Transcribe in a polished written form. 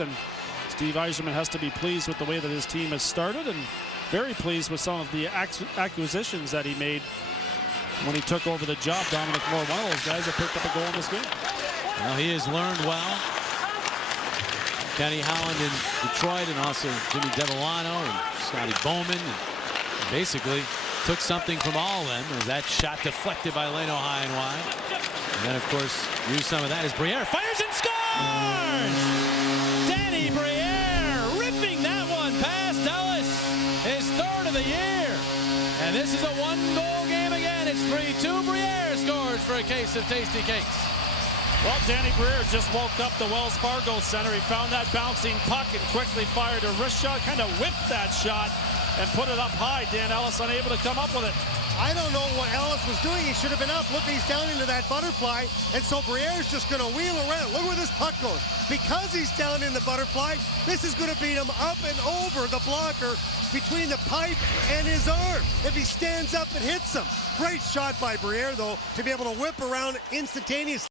and Steve Yzerman has to be pleased with the way that his team has started and very pleased with some of the acquisitions that he made when he took over the job. Dominic Moore, one of those guys that picked up a goal in this game. Well, he has learned well. Kenny Holland in Detroit, and also Jimmy Devellano and Scotty Bowman. And basically took something from all of them as that shot deflected by Leno high and wide. And then, of course, used some of that as Briere fires and scores! Danny Briere ripping that one past Ellis. His third of the year. And this is a one-goal game again. It's 3-2. Briere scores for a case of Tasty Cakes. Well, Danny Briere just woke up the Wells Fargo Center. He found that bouncing puck and quickly fired a wrist shot, kind of whipped that shot and put it up high. Dan Ellis unable to come up with it. I don't know what Ellis was doing. He should have been up. Look, he's down into that butterfly, and so Briere's just going to wheel around. Look where this puck goes. Because he's down in the butterfly, this is going to beat him up and over the blocker between the pipe and his arm if he stands up and hits him. Great shot by Briere, though, to be able to whip around instantaneously.